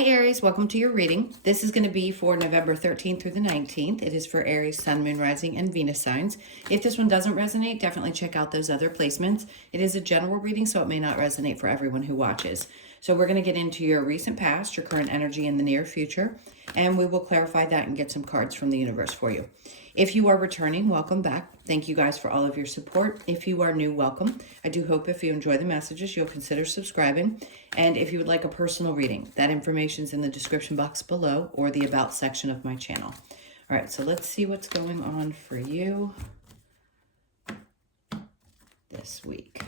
Hi Aries, welcome to your reading. This is going to be for November 13th through the 19th. It is for Aries, Sun, Moon, Rising, and Venus signs. If this one doesn't resonate, definitely check out those other placements. It is a general reading, so it may not resonate for everyone who watches. So we're going to get into your recent past, your current energy, and the near future, and we will clarify that and get some cards from the universe for you. If you are returning, welcome back. Thank you guys for all of your support. If you are new, welcome. I do hope if you enjoy the messages, you'll consider subscribing. And if you would like a personal reading, that information is in the description box below or the About section of my channel. All right, so let's see what's going on for you this week.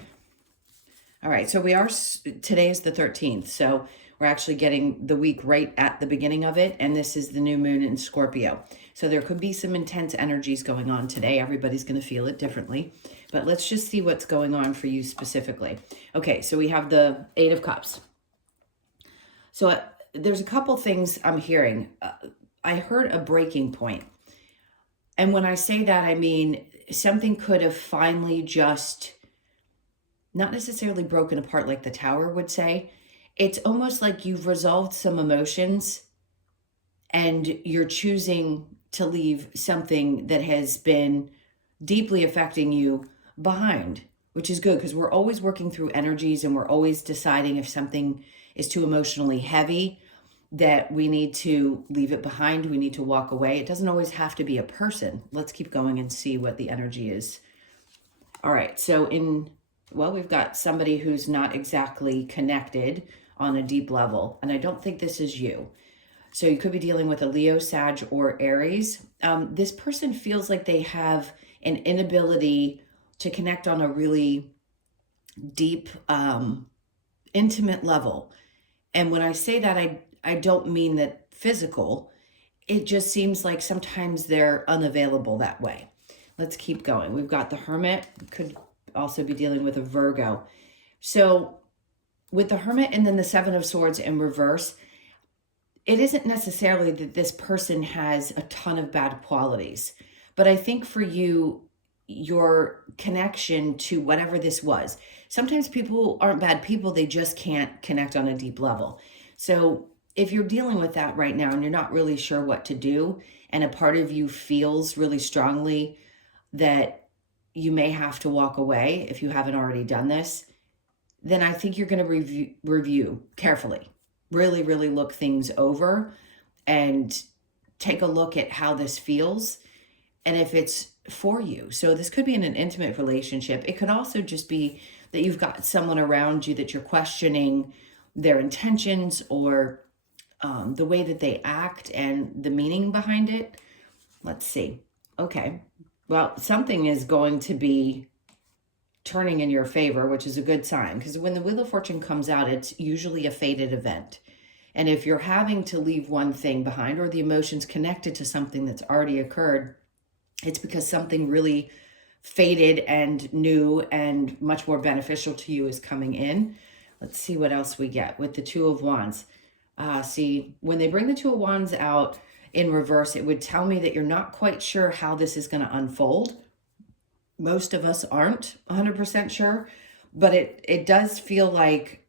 All right, so today is the 13th, so we're actually getting the week right at the beginning of it, and this is the new moon in Scorpio. So there could be some intense energies going on today. Everybody's going to feel it differently, but let's just see what's going on for you specifically. Okay, so we have the Eight of Cups. So there's a couple things I'm hearing. I heard a breaking point, and when I say that, I mean something could have finally just not necessarily broken apart like the Tower would say. It's almost like you've resolved some emotions and you're choosing to leave something that has been deeply affecting you behind, which is good because we're always working through energies and we're always deciding if something is too emotionally heavy that we need to leave it behind. We need to walk away. It doesn't always have to be a person. Let's keep going and see what the energy is. All right. So we've got somebody who's not exactly connected on a deep level. And I don't think this is you. So you could be dealing with a Leo, Sag, or Aries. This person feels like they have an inability to connect on a really deep, intimate level. And when I say that, I don't mean that physical. It just seems like sometimes they're unavailable that way. Let's keep going. We've got the Hermit. Could also be dealing with a Virgo. So with the Hermit and then the Seven of Swords in reverse, it isn't necessarily that this person has a ton of bad qualities, but I think for you, your connection to whatever this was, sometimes people aren't bad people, they just can't connect on a deep level. So if you're dealing with that right now and you're not really sure what to do, and a part of you feels really strongly that you may have to walk away if you haven't already done this, then I think you're going to review carefully. Really, really look things over and take a look at how this feels and if it's for you. So this could be in an intimate relationship. It could also just be that you've got someone around you that you're questioning their intentions or the way that they act and the meaning behind it. Let's see. Okay. Well, something is going to be turning in your favor, which is a good sign, because when the Wheel of Fortune comes out, it's usually a fated event. And if you're having to leave one thing behind or the emotions connected to something that's already occurred, it's because something really fated and new and much more beneficial to you is coming in. Let's see what else we get with the Two of Wands. See, when they bring the Two of Wands out in reverse, it would tell me that you're not quite sure how this is going to unfold. Most of us aren't 100% sure, but it does feel like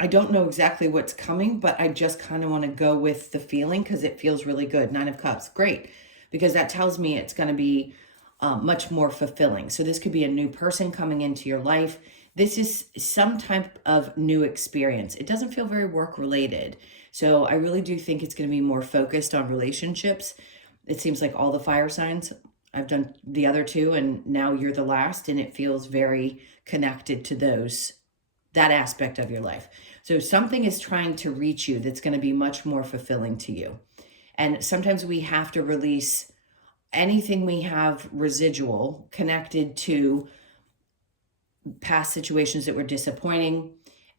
I don't know exactly what's coming, but I just kind of want to go with the feeling because it feels really good. Nine of Cups, great, because that tells me it's going to be much more fulfilling. So this could be a new person coming into your life. This is some type of new experience. It doesn't feel very work related. So I really do think it's going to be more focused on relationships. It seems like all the fire signs, I've done the other two and now you're the last, and it feels very connected to that aspect of your life. So something is trying to reach you that's going to be much more fulfilling to you. And sometimes we have to release anything we have residual connected to past situations that were disappointing,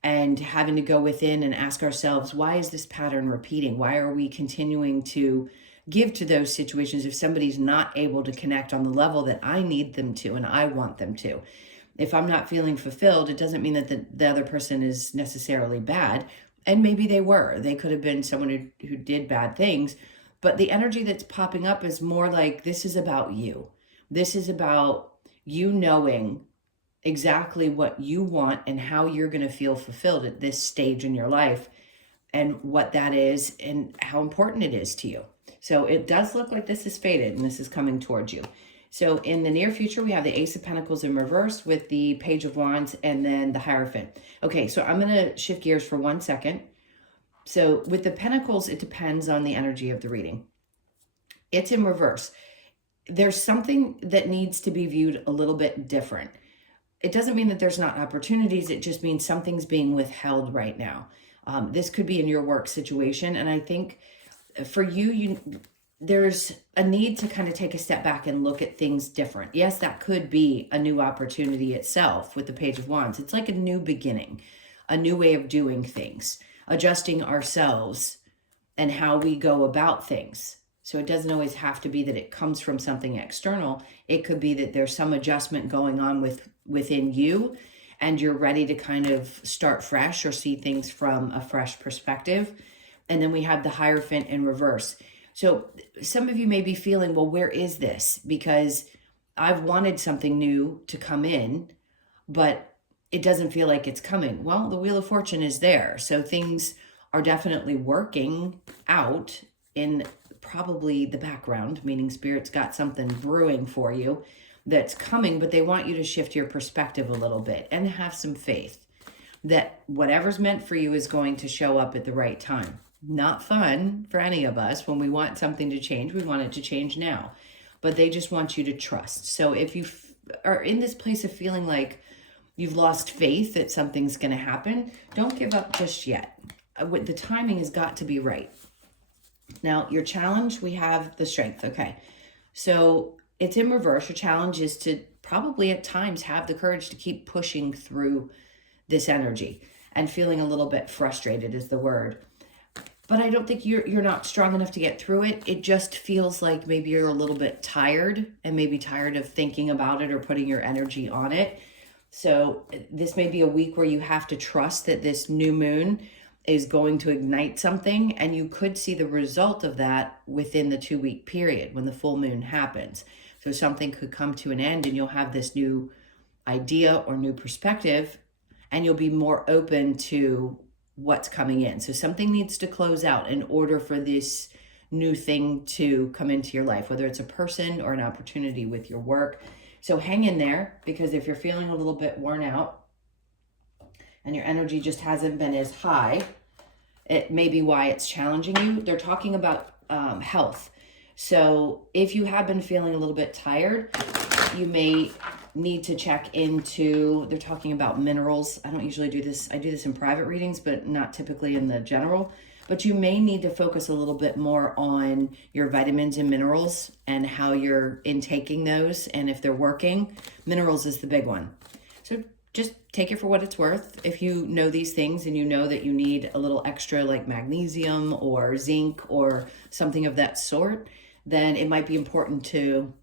and having to go within and ask ourselves, why is this pattern repeating? Why are we continuing to give to those situations if somebody's not able to connect on the level that I need them to and I want them to? If I'm not feeling fulfilled, it doesn't mean that the other person is necessarily bad. And maybe they were. They could have been someone who did bad things. But the energy that's popping up is more like, this is about you. This is about you knowing exactly what you want and how you're going to feel fulfilled at this stage in your life. and what that is and how important it is to you. So it does look like this is fated and this is coming towards you. So in the near future, we have the Ace of Pentacles in reverse with the Page of Wands and then the Hierophant. Okay, so I'm going to shift gears for 1 second. So with the Pentacles, it depends on the energy of the reading. It's in reverse. There's something that needs to be viewed a little bit different. It doesn't mean that there's not opportunities. It just means something's being withheld right now. This could be in your work situation. And I think for you, there's a need to kind of take a step back and look at things different. Yes, that could be a new opportunity itself with the Page of Wands. It's like a new beginning, a new way of doing things, adjusting ourselves and how we go about things. So it doesn't always have to be that it comes from something external. It could be that there's some adjustment going on within you and you're ready to kind of start fresh or see things from a fresh perspective. And then we have the Hierophant in reverse. So some of you may be feeling, well, where is this? Because I've wanted something new to come in, but it doesn't feel like it's coming. Well, the Wheel of Fortune is there. So things are definitely working out in probably the background, meaning Spirit's got something brewing for you that's coming, but they want you to shift your perspective a little bit and have some faith that whatever's meant for you is going to show up at the right time. Not fun for any of us. When we want something to change, we want it to change now, but they just want you to trust. So if you are in this place of feeling like you've lost faith that something's going to happen, don't give up just yet. The timing has got to be right. Now, your challenge, we have the Strength. Okay, so it's in reverse. Your challenge is to probably at times have the courage to keep pushing through this energy and feeling a little bit frustrated is the word. But I don't think you're not strong enough to get through it. It just feels like maybe you're a little bit tired and maybe tired of thinking about it or putting your energy on it. So this may be a week where you have to trust that this new moon is going to ignite something, and you could see the result of that within the 2-week period when the full moon happens. So something could come to an end and you'll have this new idea or new perspective, and you'll be more open to what's coming in. So something needs to close out in order for this new thing to come into your life, whether it's a person or an opportunity with your work. So hang in there, because if you're feeling a little bit worn out and your energy just hasn't been as high, it may be why it's challenging you. They're talking about health. So if you have been feeling a little bit tired, you may need to check into, they're talking about minerals. I don't usually do this. I do this in private readings, but not typically in the general. But you may need to focus a little bit more on your vitamins and minerals and how you're intaking those and if they're working. Minerals is the big one. So just take it for what it's worth. If you know these things and you know that you need a little extra like magnesium or zinc or something of that sort, then it might be important to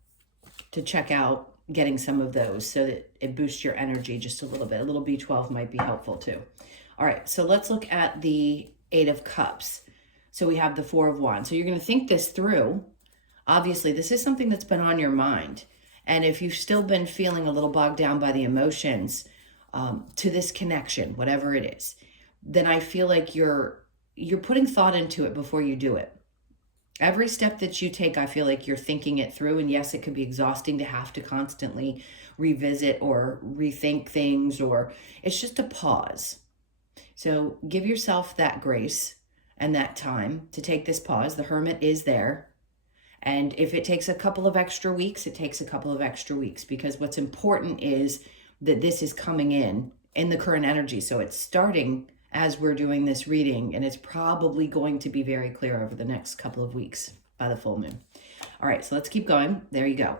check out getting some of those so that it boosts your energy just a little bit. A little B12 might be helpful too. All right, so let's look at the 8 of Cups. So we have the 4 of Wands. So you're going to think this through. Obviously, this is something that's been on your mind. And if you've still been feeling a little bogged down by the emotions to this connection, whatever it is, then I feel like you're putting thought into it before you do it. Every step that you take, I feel like you're thinking it through. And yes, it could be exhausting to have to constantly revisit or rethink things, or it's just a pause. So give yourself that grace and that time to take this pause. The Hermit is there. And if it takes a couple of extra weeks, it takes a couple of extra weeks, because what's important is that this is coming in the current energy. So it's starting as we're doing this reading, and it's probably going to be very clear over the next couple of weeks by the full moon. All right, so let's keep going. There you go.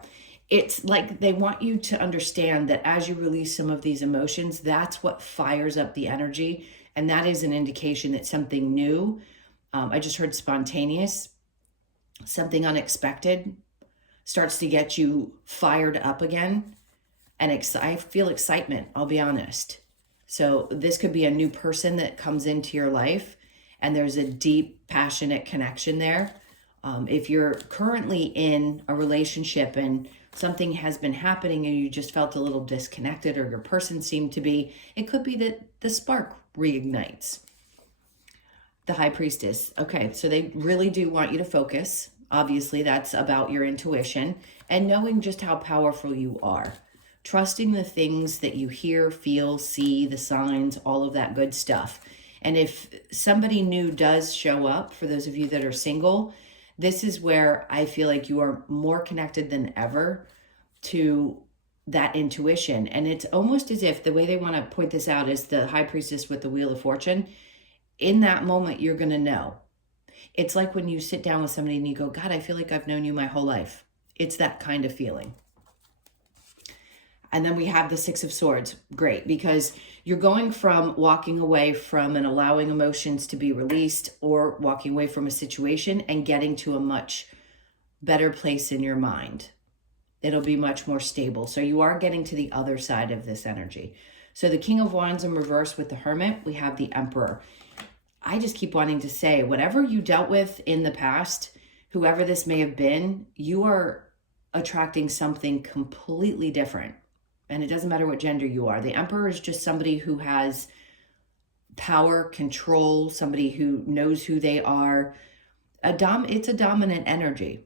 It's like they want you to understand that as you release some of these emotions, that's what fires up the energy, and that is an indication that something new, I just heard spontaneous, something unexpected starts to get you fired up again. And I feel excitement, I'll be honest. So this could be a new person that comes into your life, and there's a deep, passionate connection there. If you're currently in a relationship and something has been happening and you just felt a little disconnected, or your person seemed to be, it could be that the spark reignites. The High Priestess. Okay, so they really do want you to focus. Obviously, that's about your intuition and knowing just how powerful you are. Trusting the things that you hear, feel, see, the signs, all of that good stuff. And if somebody new does show up, for those of you that are single, this is where I feel like you are more connected than ever to that intuition. And it's almost as if the way they want to point this out is the High Priestess with the Wheel of Fortune. In that moment, you're going to know. It's like when you sit down with somebody and you go, God, I feel like I've known you my whole life. It's that kind of feeling. And then we have the Six of Swords. Great, because you're going from walking away from and allowing emotions to be released, or walking away from a situation and getting to a much better place in your mind. It'll be much more stable. So you are getting to the other side of this energy. So the King of Wands in reverse with the Hermit, we have the Emperor. I just keep wanting to say, whatever you dealt with in the past, whoever this may have been, you are attracting something completely different. And it doesn't matter what gender you are. The Emperor is just somebody who has power, control, somebody who knows who they are. It's a dominant energy,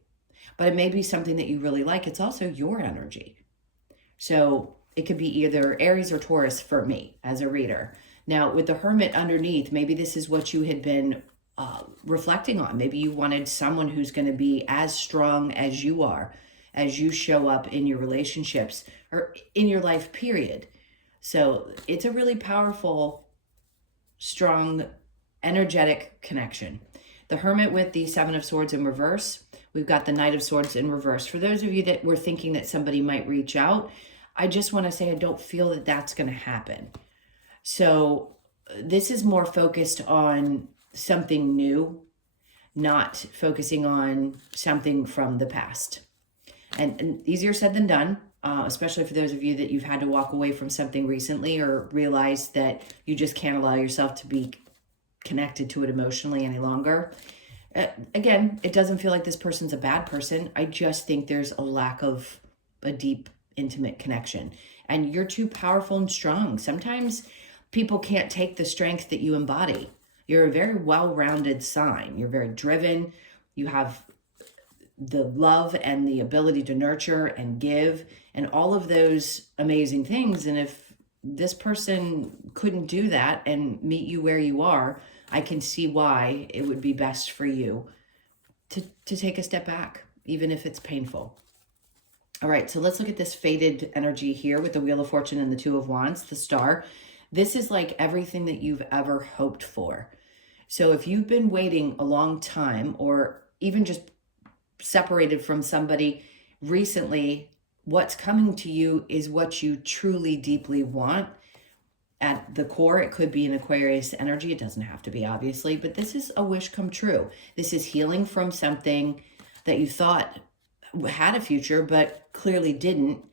but it may be something that you really like. It's also your energy. So it could be either Aries or Taurus for me as a reader. Now, with the Hermit underneath, maybe this is what you had been reflecting on. Maybe you wanted someone who's going to be as strong as you are, as you show up in your relationships or in your life, period. So it's a really powerful, strong, energetic connection. The Hermit with the Seven of Swords in reverse. We've got the Knight of Swords in reverse. For those of you that were thinking that somebody might reach out, I just want to say I don't feel that that's going to happen. So this is more focused on something new, not focusing on something from the past. And easier said than done, especially for those of you that you've had to walk away from something recently or realize that you just can't allow yourself to be connected to it emotionally any longer. Again, it doesn't feel like this person's a bad person. I just think there's a lack of a deep, intimate connection. And you're too powerful and strong. Sometimes people can't take the strength that you embody. You're a very well-rounded sign. You're very driven. You have the love and the ability to nurture and give and all of those amazing things. And if this person couldn't do that and meet you where you are, I can see why it would be best for you to take a step back, even if it's painful. All right, so let's look at this fated energy here with the Wheel of Fortune and the Two of Wands, the Star. This is like everything that you've ever hoped for. So if you've been waiting a long time or even just separated from somebody recently, what's coming to you is what you truly deeply want. At the core, it could be an Aquarius energy. It doesn't have to be, obviously, but this is a wish come true. This is healing from something that you thought had a future, but clearly didn't.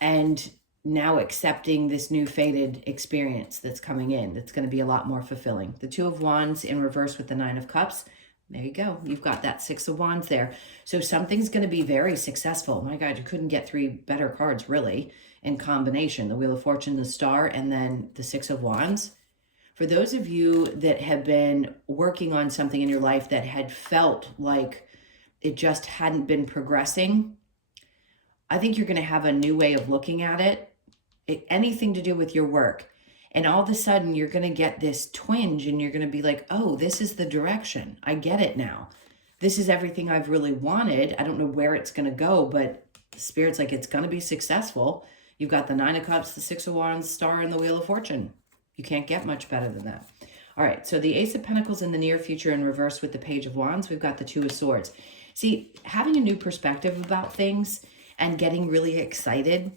And now accepting this new fated experience that's coming in, that's going to be a lot more fulfilling. The Two of Wands in reverse with the Nine of Cups. There you go. You've got that Six of Wands there. So something's going to be very successful. My God, you couldn't get three better cards, really, in combination. The Wheel of Fortune, the Star, and then the Six of Wands. For those of you that have been working on something in your life that had felt like it just hadn't been progressing, I think you're going to have a new way of looking at it. Anything to do with your work. And all of a sudden, you're going to get this twinge and you're going to be like, oh, this is the direction. I get it now. This is everything I've really wanted. I don't know where it's going to go, but Spirit's like, it's going to be successful. You've got the Nine of Cups, the Six of Wands, Star, and the Wheel of Fortune. You can't get much better than that. All right, so the Ace of Pentacles in the near future in reverse with the Page of Wands. We've got the Two of Swords. See, having a new perspective about things and getting really excited,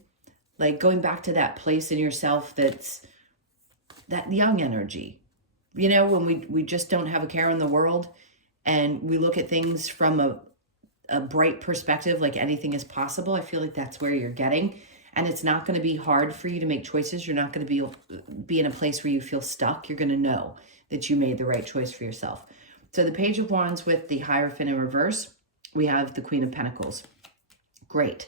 like going back to that place in yourself that's that young energy, you know, when we just don't have a care in the world and we look at things from a bright perspective, like anything is possible. I feel like that's where you're getting, and it's not going to be hard for you to make choices. You're not going to be in a place where you feel stuck. You're going to know that you made the right choice for yourself. So the Page of Wands with the Hierophant in reverse, we have the Queen of Pentacles. Great.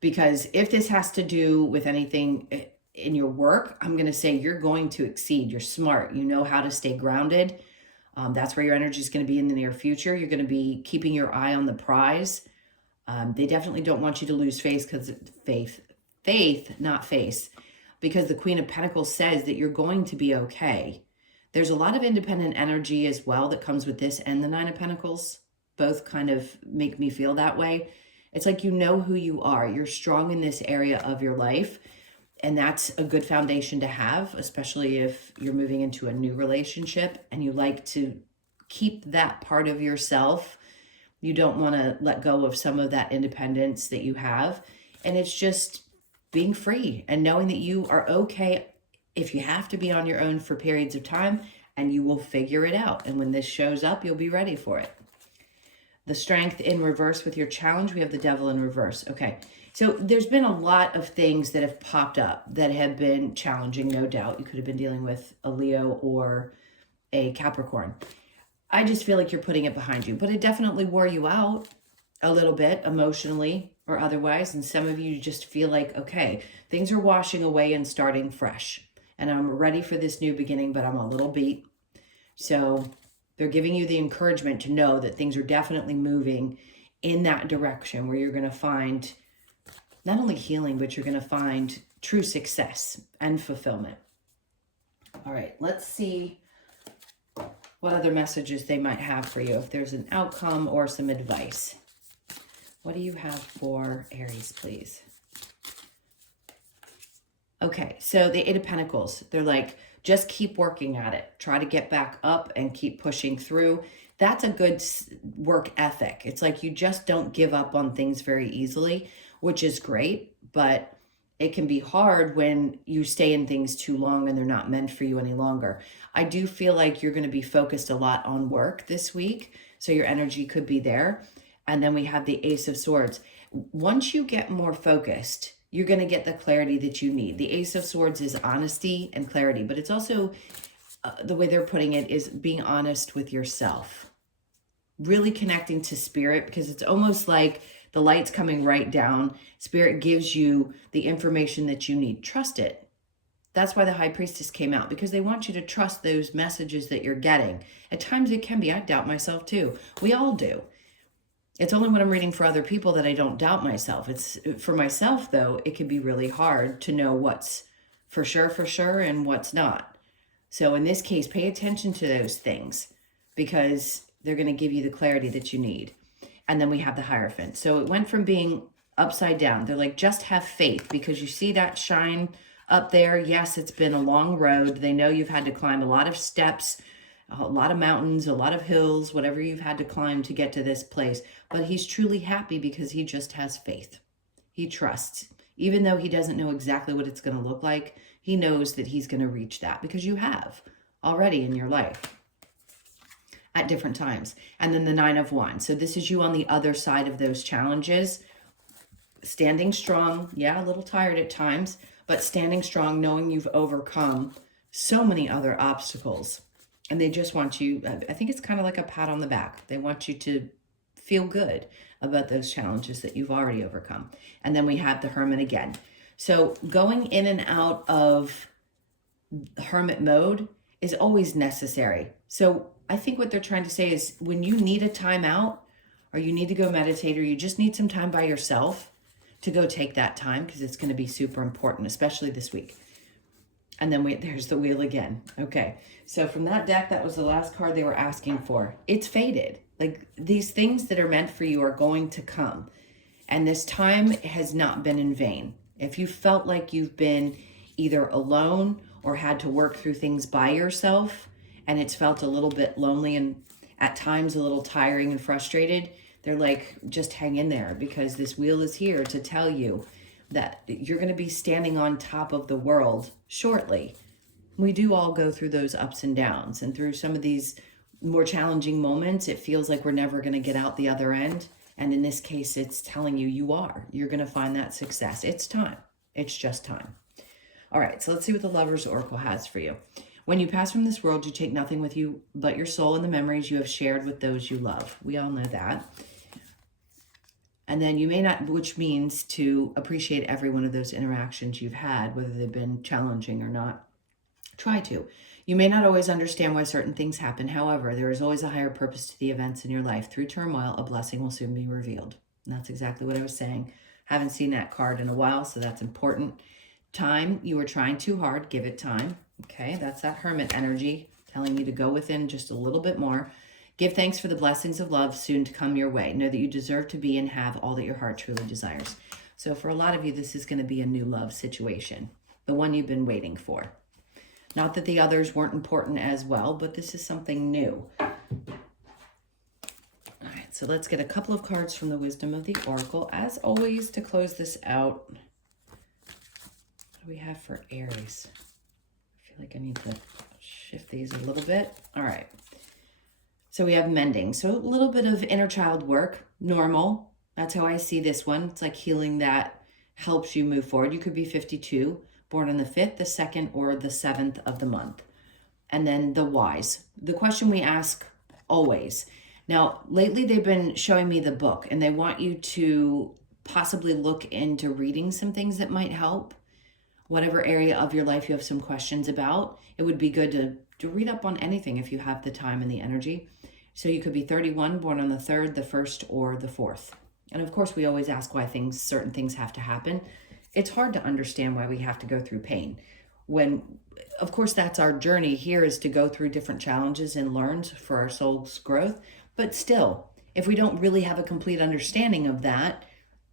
Because if this has to do with anything in your work, I'm going to say you're going to exceed. You're smart. You know how to stay grounded. That's where your energy is going to be in the near future. You're going to be keeping your eye on the prize. They definitely don't want you to lose faith, not face, because the Queen of Pentacles says that you're going to be okay. There's a lot of independent energy as well that comes with this and the Nine of Pentacles. Both kind of make me feel that way. It's like you know who you are. You're strong in this area of your life. And that's a good foundation to have, especially if you're moving into a new relationship and you like to keep that part of yourself. You don't want to let go of some of that independence that you have. And it's just being free and knowing that you are okay if you have to be on your own for periods of time, and you will figure it out. And when this shows up, you'll be ready for it. The Strength in reverse with your challenge, we have the Devil in reverse. Okay, so there's been a lot of things that have popped up that have been challenging, no doubt. You could have been dealing with a Leo or a Capricorn. I just feel like you're putting it behind you, but it definitely wore you out a little bit emotionally or otherwise. And some of you just feel like, okay, things are washing away and starting fresh. And I'm ready for this new beginning, but I'm a little beat. So they're giving you the encouragement to know that things are definitely moving in that direction where you're going to find not only healing, but you're going to find true success and fulfillment. All right, let's see what other messages they might have for you. If there's an outcome or some advice. What do you have for Aries, please? Okay, so the Eight of Pentacles, they're like, just keep working at it. Try to get back up and keep pushing through. That's a good work ethic. It's like you just don't give up on things very easily, which is great, but it can be hard when you stay in things too long and they're not meant for you any longer. I do feel like you're going to be focused a lot on work this week, so your energy could be there. And then we have the Ace of Swords. Once you get more focused, you're going to get the clarity that you need. The Ace of Swords is honesty and clarity, but it's also, the way they're putting it is being honest with yourself. Really connecting to spirit, because it's almost like the light's coming right down. Spirit gives you the information that you need. Trust it. That's why the High Priestess came out, because they want you to trust those messages that you're getting. At times it can be, I doubt myself too. We all do. It's only when I'm reading for other people that I don't doubt myself. It's for myself, though, it can be really hard to know what's for sure, and what's not. So in this case, pay attention to those things, because they're going to give you the clarity that you need. And then we have the Hierophant. So it went from being upside down. They're like, just have faith, because you see that shine up there. Yes, it's been a long road. They know you've had to climb a lot of steps, a lot of mountains, a lot of hills, whatever you've had to climb to get to this place. But he's truly happy because he just has faith. He trusts. Even though he doesn't know exactly what it's going to look like, he knows that he's going to reach that, because you have already in your life at different times. And then the Nine of Wands. So this is you on the other side of those challenges. Standing strong. Yeah, a little tired at times, but standing strong, knowing you've overcome so many other obstacles. And they just want you, I think it's kind of like a pat on the back. They want you to feel good about those challenges that you've already overcome. And then we have the Hermit again. So going in and out of hermit mode is always necessary. So I think what they're trying to say is when you need a time out, or you need to go meditate, or you just need some time by yourself, to go take that time, because it's going to be super important, especially this week. And then there's the Wheel again. Okay, so from that deck, that was the last card they were asking for. It's fated. Like, these things that are meant for you are going to come. And this time has not been in vain. If you felt like you've been either alone or had to work through things by yourself, and it's felt a little bit lonely and at times a little tiring and frustrated, they're like, just hang in there, because this Wheel is here to tell you that you're going to be standing on top of the world shortly. We do all go through those ups and downs, and through some of these more challenging moments, it feels like we're never going to get out the other end. And in this case, it's telling you you're going to find that success. It's time. It's just time. All right, so let's see what the Lover's Oracle has for you. When you pass from this world, you take nothing with you but your soul and the memories you have shared with those you love. We all know that. And then you may not, which means to appreciate every one of those interactions you've had, whether they've been challenging or not. Try to. You may not always understand why certain things happen. However, there is always a higher purpose to the events in your life. Through turmoil, a blessing will soon be revealed. And that's exactly what I was saying. Haven't seen that card in a while, so that's important. Time, you are trying too hard. Give it time. Okay, that's that Hermit energy telling you to go within just a little bit more. Give thanks for the blessings of love soon to come your way. Know that you deserve to be and have all that your heart truly desires. So for a lot of you, this is going to be a new love situation, the one you've been waiting for. Not that the others weren't important as well, but this is something new. All right, so let's get a couple of cards from the Wisdom of the Oracle. As always, to close this out, what do we have for Aries? I feel like I need to shift these a little bit. All right. So we have mending. So a little bit of inner child work, normal. That's how I see this one. It's like healing that helps you move forward. You could be 52, born on the 5th, the 2nd, or the 7th of the month. And then the wise. The question we ask always. Now, lately they've been showing me the book, and they want you to possibly look into reading some things that might help. Whatever area of your life you have some questions about, it would be good to read up on anything if you have the time and the energy. So you could be 31, born on the 3rd, the 1st, or the 4th. And of course, we always ask why certain things have to happen. It's hard to understand why we have to go through pain. When, of course, that's our journey here, is to go through different challenges and learn for our soul's growth. But still, if we don't really have a complete understanding of that,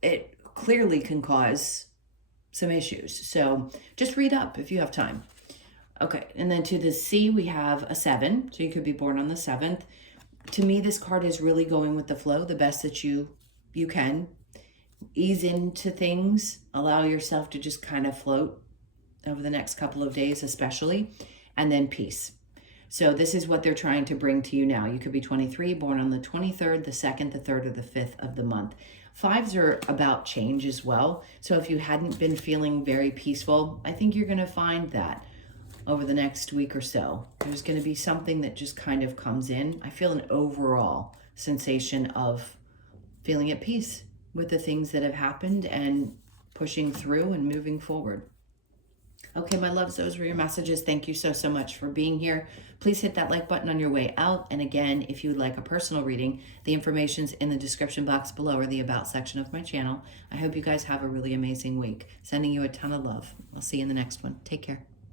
it clearly can cause some issues. So just read up if you have time. Okay, and then to the sea, we have a 7. So you could be born on the 7th. To me, this card is really going with the flow, the best that you can. Ease into things. Allow yourself to just kind of float over the next couple of days especially. And then peace. So this is what they're trying to bring to you now. You could be 23, born on the 23rd, the 2nd, the 3rd, or the 5th of the month. 5s are about change as well. So if you hadn't been feeling very peaceful, I think you're going to find that over the next week or so. There's going to be something that just kind of comes in. I feel an overall sensation of feeling at peace with the things that have happened and pushing through and moving forward. Okay, my loves, those were your messages. Thank you so much for being here. Please hit that like button on your way out. And again, if you'd like a personal reading, the information's in the description box below or the About section of my channel. I hope you guys have a really amazing week. Sending you a ton of love. I'll see you in the next one. Take care.